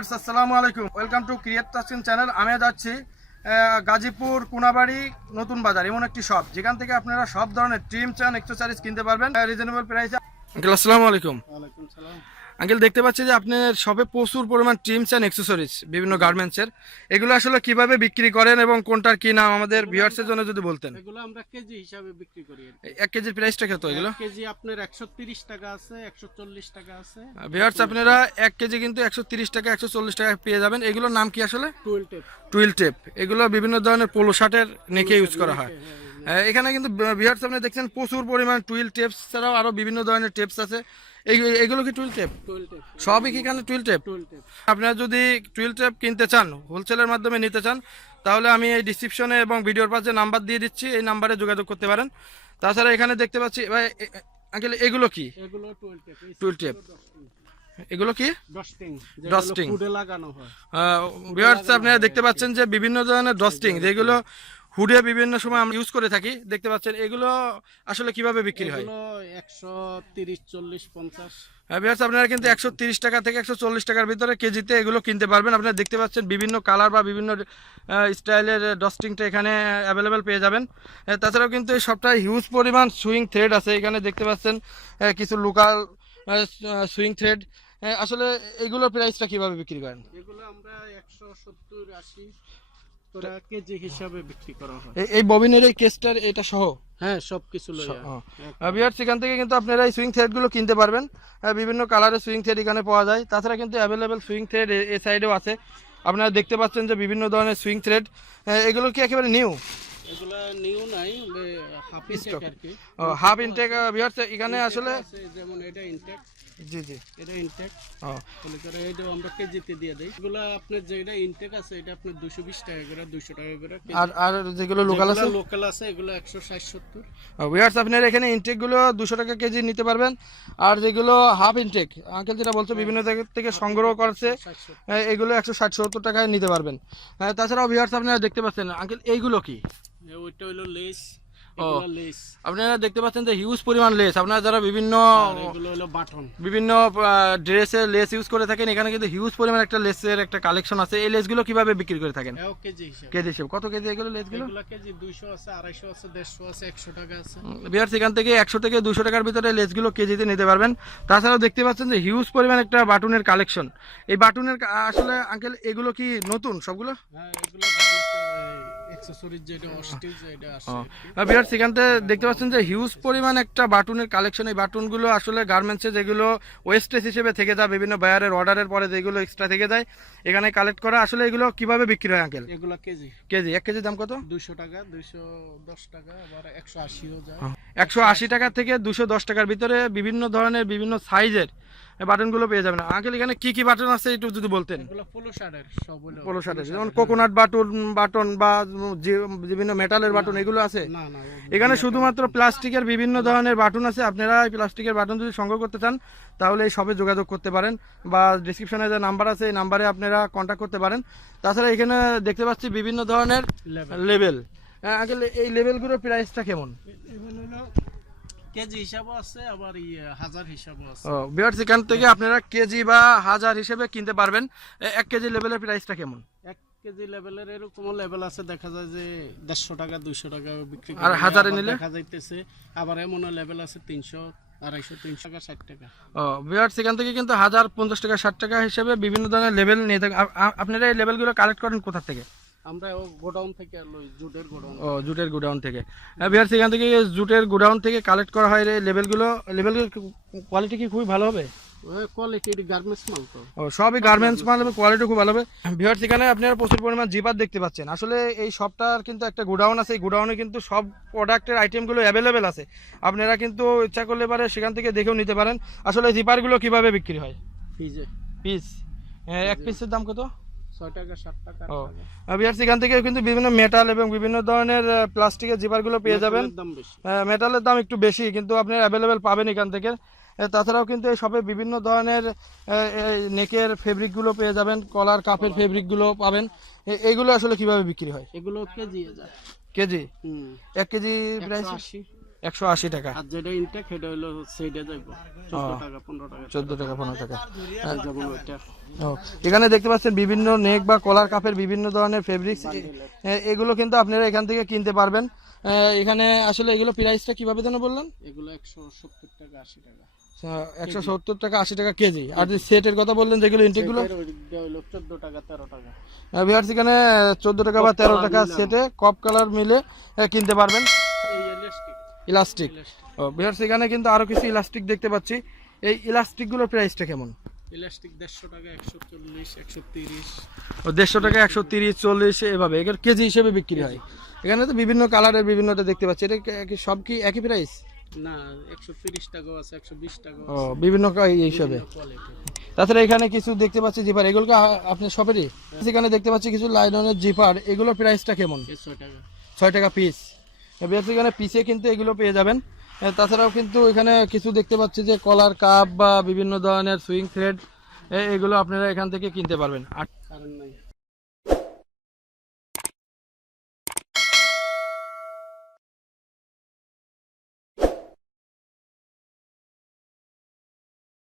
Viewers আসসালামু আলাইকুম। Welcome to create Tasin channel. আমি যাচ্ছি আহ, গাজীপুর কুনাবাড়ি নতুন বাজার এমন একটি শপ। যেখান থেকে আপনারা সব ধরনের ট্রিম চান এক্সেসরিজ কিনতে পারবেন। রিজনেবল প্রাইসে আসসালামু আলাইকুম। ওয়ালাইকুম সালাম। আঙ্কেল দেখতে পাচ্ছি যে আপনার শপে প্রচুর পরিমাণ টিমস অ্যান্ড এক্সেসরিজ বিভিন্ন গার্মেন্টসের এগুলো আসলে কীভাবে বিক্রি করেন এবং কোনটার কি নাম আমাদের ভিউয়ার্সের জন্য যদি বলতেন? এগুলো আমরা কেজি হিসাবে বিক্রি করি। এক কেজির প্রাইসটা কত এগুলো? এক কেজি আপনার একশো তিরিশ টাকা আছে একশো চল্লিশ টাকা আছে। ভিউয়ার্স আপনারা এক কেজি কিন্তু একশো তিরিশ টাকা একশো চল্লিশ টাকা পেয়ে যাবেন। এগুলোর নাম কি আসলে? টুয়েল টেপ টুইল টেপ এগুলো বিভিন্ন ধরনের পোলো শার্টের নেকে ইউজ করা হয়। এখানে কিন্তু বিহার সামনে দেখছেন প্রচুর পরিমাণ টুইল টেপস ছাড়াও আরও বিভিন্ন ধরনের টেপস আছে। এগুলো কি টুইল টেপ? সবই কি এখানে টুইল টেপ? আপনারা যদি টুইল টেপ কিনতে চান হোলসেলের মাধ্যমে নিতে চান তাহলে আমি এই ডিসক্রিপশনে এবং ভিডিওর পাশে নাম্বার দিয়ে দিচ্ছি এই নাম্বারে যোগাযোগ করতে পারেন। তাছাড়া এখানে দেখতে পাচ্ছি আঙ্কেল এগুলো কি? টুইল টেপ এগুলো কি? ডস্টিং হয়। আপনারা দেখতে পাচ্ছেন যে বিভিন্ন ধরনের ডস্টিং যেগুলো হুডে বিভিন্ন সময় আমরা ইউজ করে থাকি দেখতে পাচ্ছেন এগুলো আসলে কীভাবে বিক্রি হয়? একশো তিরিশ চল্লিশ পঞ্চাশ। ভিউয়ার্স আপনারা কিন্তু একশো তিরিশ টাকা থেকে একশো চল্লিশ টাকার ভিতরে কেজিতে এগুলো কিনতে পারবেন। আপনারা দেখতে পাচ্ছেন বিভিন্ন কালার বা বিভিন্ন স্টাইলের ডস্টিংটা এখানে অ্যাভেলেবেল পেয়ে যাবেন। তাছাড়াও কিন্তু এই সবটাই হিউজ পরিমাণ সুইং থ্রেড আছে। এখানে দেখতে পাচ্ছেন কিছু লোকাল সুইং থ্রেড আসলে এগুলোর প্রাইসটা কীভাবে বিক্রি করেন? এগুলো আমরা একশো সত্তর আশি। করে কেজি হিসাবে বিক্রি করা হয়। এই- ববিনের এই কেসটার এটা সহ? হ্যাঁ সব কিছু সেখান থেকে কিন্তু আপনারা এই সুইং থ্রেডগুলো কিনতে পারবেন। আহ, বিভিন্ন কালারের সুইং থ্রেড এখানে পাওয়া যায়। তাছাড়া কিন্তু অ্যাভেলেবেল সুইং থ্রেড এ সাইডেও আছে। আপনারা দেখতে পাচ্ছেন যে বিভিন্ন ধরনের সুইং থ্রেড এগুলো কি একেবারে নিউ এগুলো নিউ নাই হাফ. আর হাফ ইনটেক বিয়ার এখানে আসলে যেমন এটা ইনটেক জি জি। এটা ইনটেক মনে করে এটা আমরা কেজিতে দিয়ে দেই এগুলো আপনার যেটা ইনটেক আছে এটা আপনার দুশো বিশ টাকা করে দুশো টাকা করে আর আর যেগুলো লোকাল আছে? লোকাল আছে এগুলো একশো ষাট সত্তর। ভিউয়ার্স আপনারা এখানে ইনটেকগুলো দুশো টাকা কেজি নিতে পারবেন। আর যেগুলো হাফ ইনটেক আঙ্কেল যেটা বলছে বিভিন্ন জায়গা থেকে সংগ্রহ করছে। ষাট এগুলো একশো ষাট সত্তর টাকায় নিতে পারবেন। আহ, তাছাড়াও ভিউয়ার্স আপনারা দেখতে পাচ্ছেন আঙ্কেল এইগুলো কি? ওইটা। এগুলো লেস। আপনারা দেখতে পাচ্ছেন যে হিউজ পরিমাণ লেস আপনারা যারা বিভিন্ন বিভিন্ন ড্রেসের লেস ইউজ করে থাকেন এখানে কিন্তু হিউজ পরিমাণ একটা লেসের একটা কালেকশন আছে। এই লেসগুলো কীভাবে বিক্রি করে থাকেন? কেজি কেজি হিসেবে। কত কেজি এগুলো লেসগুলো এগুলো কেজি দুইশো আছে আড়াইশো আছে দেড়শো আছে একশো টাকা আছে। বিহার সেখান থেকে একশো থেকে দুশো টাকার ভিতরে লেসগুলো কেজিতে নিতে পারবেন। তাছাড়াও দেখতে পাচ্ছেন যে হিউজ পরিমাণ একটা বাটুনের কালেকশন এই বাটুনের আসলে আঙ্কেল এগুলো কি নতুন সবগুলো? হ্যাঁ এগুলো অ্যাক্সেসরিজ যেটা অস্টিজ এটা আসে। আর কি। সেখান থেকে দেখতে পাচ্ছেন যে হিউজ পরিমাণ একটা বাটুনের কালেকশন এই বাটুনগুলো আসলে গার্মেন্টসে যেগুলো ওয়েস্টেজ হিসেবে থেকে যায় বিভিন্ন বায়ারের অর্ডারের পরে যেগুলো এক্সট্রা থেকে যায় এখানে কালেক্ট করা। আসলে এগুলো কীভাবে বিক্রি হয় আঙ্কেল এগুলো কেজি। কেজি এক কেজির দাম কত? দুইশো টাকা দুইশো দশ টাকা আবার একশো আশিও যায়। একশো আশি টাকা থেকে দুশো দশ টাকার ভিতরে বিভিন্ন ধরনের বিভিন্ন সাইজের বাটনগুলো পেয়ে যাবেন। আঙ্কেল এখানে কি কি বাটন আছে একটু যদি বলতেন? পোলো শার্টের যেমন কোকোনাট বাটন বাটন বা যে- বিভিন্ন মেটালের বাটন এগুলো আছে? এখানে শুধুমাত্র প্লাস্টিকের বিভিন্ন ধরনের বাটন আছে। আপনারা এই প্লাস্টিকের বাটন যদি সংগ্রহ করতে চান তাহলে এই সবে যোগাযোগ করতে পারেন বা ডিসক্রিপশনে যে নাম্বার আছে এই নাম্বারে আপনারা কন্ট্যাক্ট করতে পারেন। তাছাড়া এখানে দেখতে পাচ্ছি বিভিন্ন ধরনের লেভেল লেভেল আগে এই লেভেলগুলোর প্রাইসটা কেমন? কেজি হিসাবও আছে আবার ইয়ে হাজার হিসাবও আছে। ও বিয়ার সেখান থেকে আপনারা কেজি বা হাজার হিসেবে কিনতে পারবেন। এক কেজি লেভেলের প্রাইসটা কেমন? এক কেজি লেভেলের এরকম লেভেল আছে দেখা যায় যে দেড়শো টাকা দুইশো টাকা বিক্রি আর হাজারে নিলে? দেখা যাইতেছে আবার এমন লেভেল আছে তিনশো আড়াইশো তিনশো টাকা ষাট টাকা। ও বিয়ার সেখান থেকে কিন্তু হাজার পঞ্চাশ টাকা ষাট টাকা হিসেবে বিভিন্ন ধরনের লেভেল নিয়ে আ- আপনারা এই লেভেলগুলো কালেক্ট করেন কোথা থেকে? আমরা গোডাউন থেকে লই জুটের গোডাউন ও জুটের গোডাউন থেকে। হ্যাঁ, বিহার সেখান থেকে জুটের গোডাউন থেকে কালেক্ট করা হয় লেভেলগুলো কোয়ালিটি কি খুবই ভালো হবে? কোয়ালিটির গার্মেন্টস ও সবই গার্মেন্টস মাল কোয়ালিটি খুব ভালো হবে। সেখানে আপনারা প্রচুর পরিমাণ জিপার দেখতে পাচ্ছেন। আসলে এই শপটার কিন্তু একটা গোডাউন আছে এই গোডাউনে কিন্তু সব প্রোডাক্টের আইটেমগুলো অ্যাভেলেবেল আছে। আপনারা কিন্তু ইচ্ছা করলে পারে সেখান থেকে দেখেও নিতে পারেন। আসলে জিপারগুলো কীভাবে বিক্রি হয়? পিস এক পিসের দাম কত? বিহার থেকে কিন্তু বিভিন্ন মেটাল এবং বিভিন্ন ধরনের প্লাস্টিকের জিপারগুলো পেয়ে যাবেন। মেটালের দাম হ্যাঁ, দাম একটু বেশি কিন্তু আপনি অ্যাভেলেবেল পাবেন এখান থেকে। তাছাড়াও কিন্তু এই শপে বিভিন্ন ধরনের নেকের ফেব্রিকগুলো পেয়ে যাবেন কলার কাপের ফেব্রিকগুলো পাবেন। এ- এইগুলো আসলে কীভাবে বিক্রি হয়? এগুলো কেজি কেজি? এক কেজি প্রাইস একশো আশি টাকা। আর যেটা ইনটেক সেটা হলো সেইটা যাইবো। চোদ্দ টাকা পনেরো টাকা। চোদ্দ টাকা পনেরো টাকা। যেমন ওইটা ও এখানে দেখতে পাচ্ছেন বিভিন্ন নেক বা কলার কাপের বিভিন্ন ধরনের ফেব্রিক্স এগুলো কিন্তু আপনারা এখান থেকে কিনতে পারবেন। এখানে আসলে এগুলো প্রাইসটা কীভাবে যেন বললেন? এগুলো একশো সত্তর টাকা আশি টাকা। একশো সত্তর টাকা আশি টাকা কেজি। আর যে সেটের কথা বললেন যেগুলো ইন্টেকগুলো চোদ্দ টাকা তেরো টাকা। ভিউয়ার্স এখানে চোদ্দ টাকা বা তেরো টাকা সেটে কপ কালার মিলে কিনতে পারবেন। ইলাস্টিক। ও ভিউয়ার্স এখানে কিন্তু আরও কিছু ইলাস্টিক দেখতে পাচ্ছি। এই ইলাস্টিকগুলোর প্রাইসটা কেমন? ইলাস্টিক দেড়শো টাকা একশো চল্লিশ একশো তিরিশ। ও দেড়শো টাকা একশো তিরিশ চল্লিশ এভাবে। এগুলো কেজি হিসেবে বিক্রি হয়। এখানে তো বিভিন্ন কালারের বিভিন্নটা দেখতে পাচ্ছি। এটা সব কি একই প্রাইস না একশো তিরিশ টাকাও আছে একশো বিশ টাকাও ও বিভিন্ন হিসাবে। তাছাড়া এখানে কিছু দেখতে পাচ্ছি জিপার এগুলো আপনার শপেরই এখানে দেখতে পাচ্ছি কিছু লাইলনের জিপার এগুলোর প্রাইসটা কেমন? একশো টাকা। ছয় টাকা পিস এখানে পিসে কিন্তু এগুলো পেয়ে যাবেন। তাছাড়াও কিন্তু এখানে কিছু দেখতে পাচ্ছি যে কলার কাপ বা বিভিন্ন ধরনের সুইং থ্রেড এগুলো আপনারা এখান থেকে কিনতে পারবেন। আর